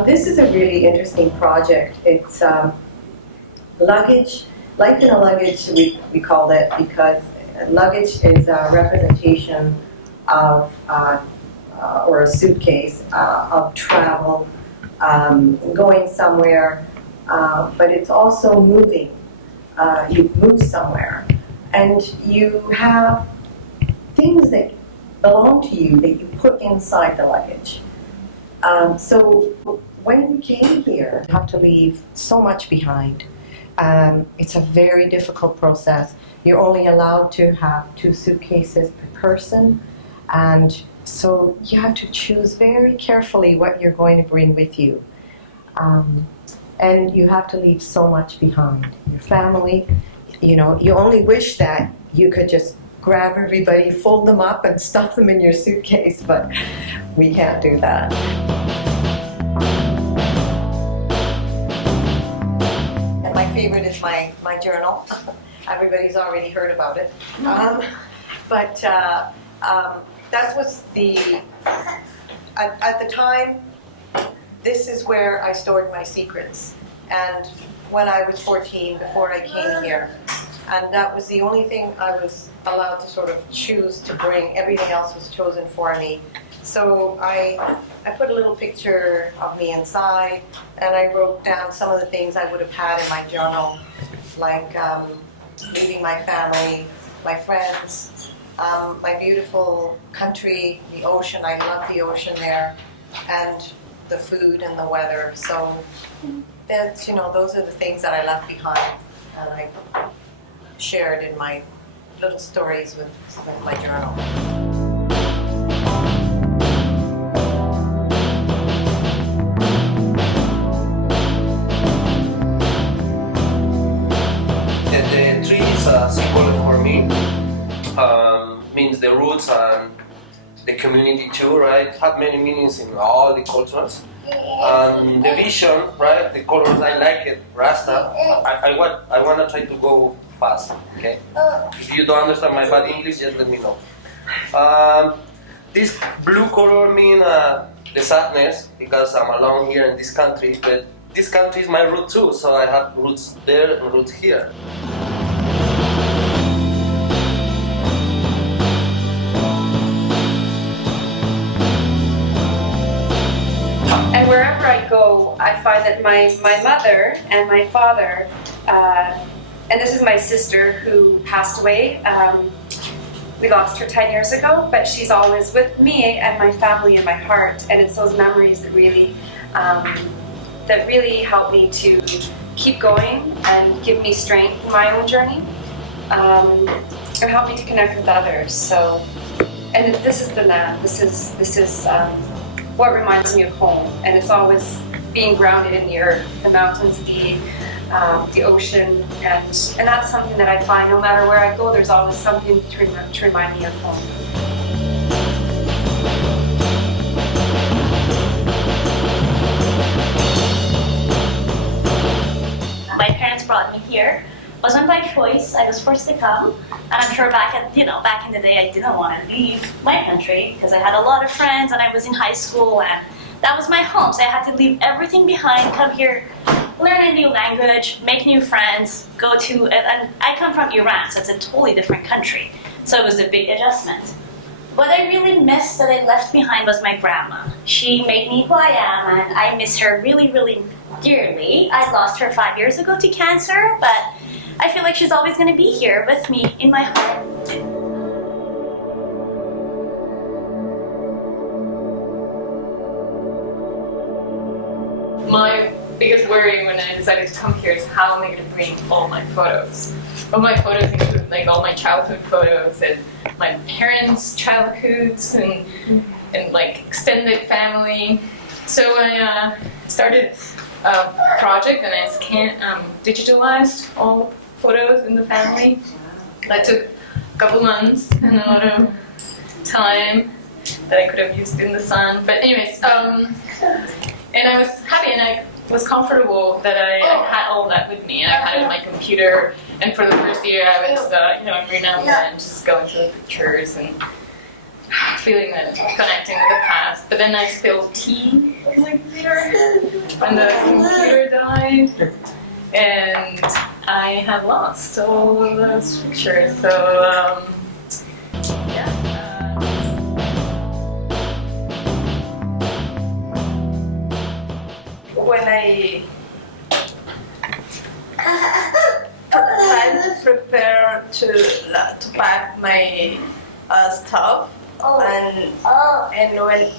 This is a really interesting project. It's luggage, life in a luggage, we called it, because luggage is a representation of, or a suitcase of travel, going somewhere, but it's also moving. You move somewhere, and you have things that belong to you that you put inside the luggage. So when you came here, you have to leave so much behind. It's a very difficult process. You're only allowed to have 2 suitcases per person, and so you have to choose very carefully what you're going to bring with you. And you have to leave so much behind. Your family, you know, you only wish that you could just grab everybody, fold them up, and stuff them in your suitcase, but we can't do that. And my favorite is my journal. Everybody's already heard about it. But that was at the time, this is where I stored my secrets. And when I was 14, before I came here, and that was the only thing I was allowed to sort of choose to bring. Everything else was chosen for me. So I put a little picture of me inside, and I wrote down some of the things I would have had in my journal, like leaving my family, my friends, my beautiful country, the ocean. I love the ocean there, and the food and the weather. So that's, you know, those are the things that I left behind, and I shared in my little stories with my journal. The tree is a symbol for me. Means the roots and the community too, right? Have many meanings in all the cultures. And the vision, right? The colors, I like it. Rasta. I want to try to go fast. Okay. If you don't understand my bad English, just let me know. This blue color means the sadness, because I'm alone here in this country. But this country is my root too, so I have roots there and roots here. And wherever I go, I find that my mother and my father, and this is my sister who passed away. We lost her 10 years ago, but she's always with me and my family in my heart. And it's those memories that really help me to keep going and give me strength in my own journey, and help me to connect with others. So, and this is the land. This is what reminds me of home, and it's always being grounded in the earth, the mountains, the ocean, and that's something that I find no matter where I go, there's always something to remind me of home. My parents brought me here. It wasn't by choice. I was forced to come, and I'm sure back in the day, I didn't want to leave my country because I had a lot of friends, and I was in high school, and that was my home. So I had to leave everything behind, come here, learn a new language, make new friends, and I come from Iran, so it's a totally different country. So it was a big adjustment. What I really missed that I left behind was my grandma. She made me who I am, and I miss her really, really dearly. I lost her 5 years ago to cancer, but I feel like she's always going to be here with me in my heart. My biggest worry when I decided to come here is how am I going to bring all my photos. All my photos include like all my childhood photos and my parents' childhoods and like extended family. So I started a project and I digitalized all the photos in the family. That took a couple months and a lot of time that I could have used in the sun. But anyways, and I was happy and I was comfortable that I had all that with me. And I had it on my computer, and for the first year I was, every now and then just going through the pictures and feeling that connecting with the past. But then I spilled tea on the computer, and the computer died, and I have lost all of those pictures. So yeah. When I try to prepare to pack my stuff, and when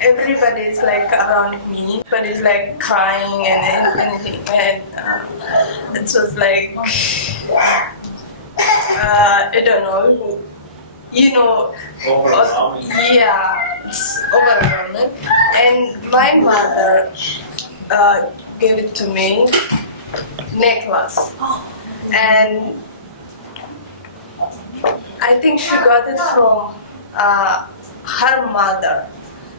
everybody is like around me, but is like crying and anything, and it was like I don't know, you know, yeah, it's overwhelming. And my mother gave it to me, necklace, and I think she got it from her mother.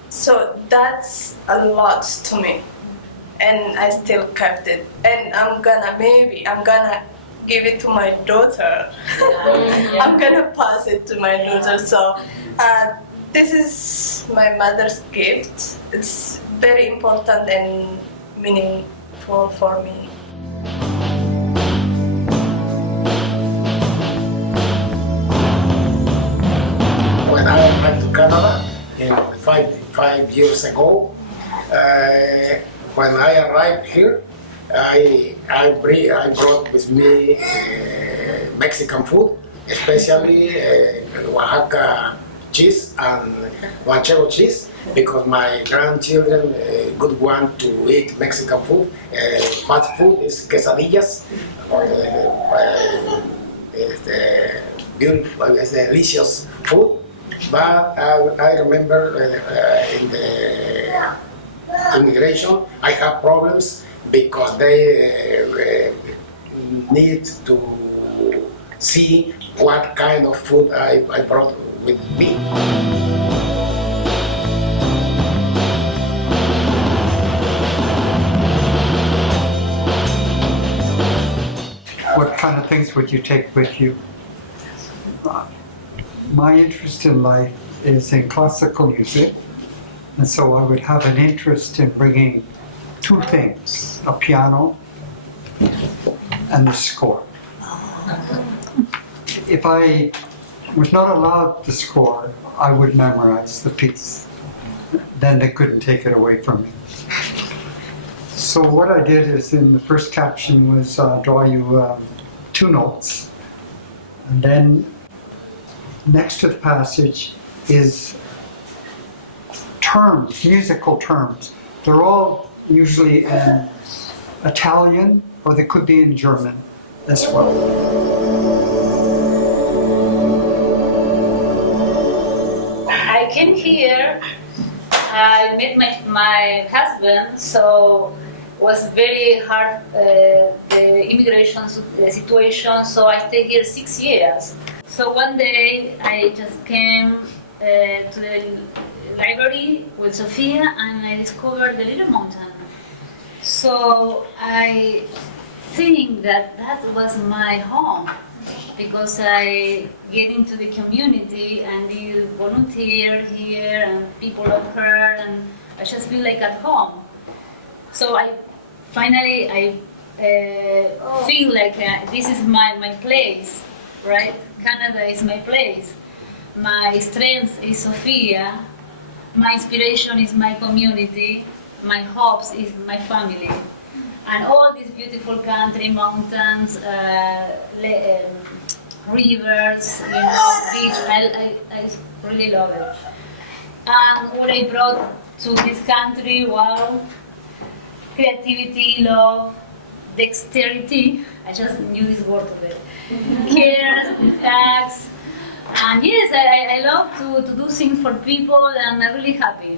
So that's a lot to me, and I still kept it. And I'm gonna give it to my daughter. I'm gonna pass it to my daughter. So this is my mother's gift. It's very important and meaningful for me. When I went to Canada, five years ago, when I arrived here, I brought with me Mexican food, especially Oaxaca cheese and Manchego cheese, because my grandchildren would want to eat Mexican food. Fast food is quesadillas, beautiful, delicious food. But I remember in the immigration, I have problems because they need to see what kind of food I brought with me. What kind of things would you take with you? My interest in life is in classical music, and so I would have an interest in bringing two things, a piano and the score. If I was not allowed the score, I would memorize the piece. Then they couldn't take it away from me. So what I did is, in the first caption was draw you two notes, and then next to the passage is terms, musical terms. They're all usually in Italian, or they could be in German as well. I came here, I met my husband, so it was very hard, the immigration situation, so I stayed here 6 years. So one day I just came to the library with Sofia, and I discovered the Little Mountain. So I think that was my home, because I get into the community and you volunteer here and people love her, and I just feel like at home. So I finally feel like this is my place, right? Canada is my place. My strength is Sofia. My inspiration is my community. My hopes is my family. And all these beautiful country, mountains, rivers, beach, I really love it. And what I brought to this country, wow, creativity, love, dexterity, I just knew this word today. Care, acts, and yes, I love to do things for people, and I'm really happy.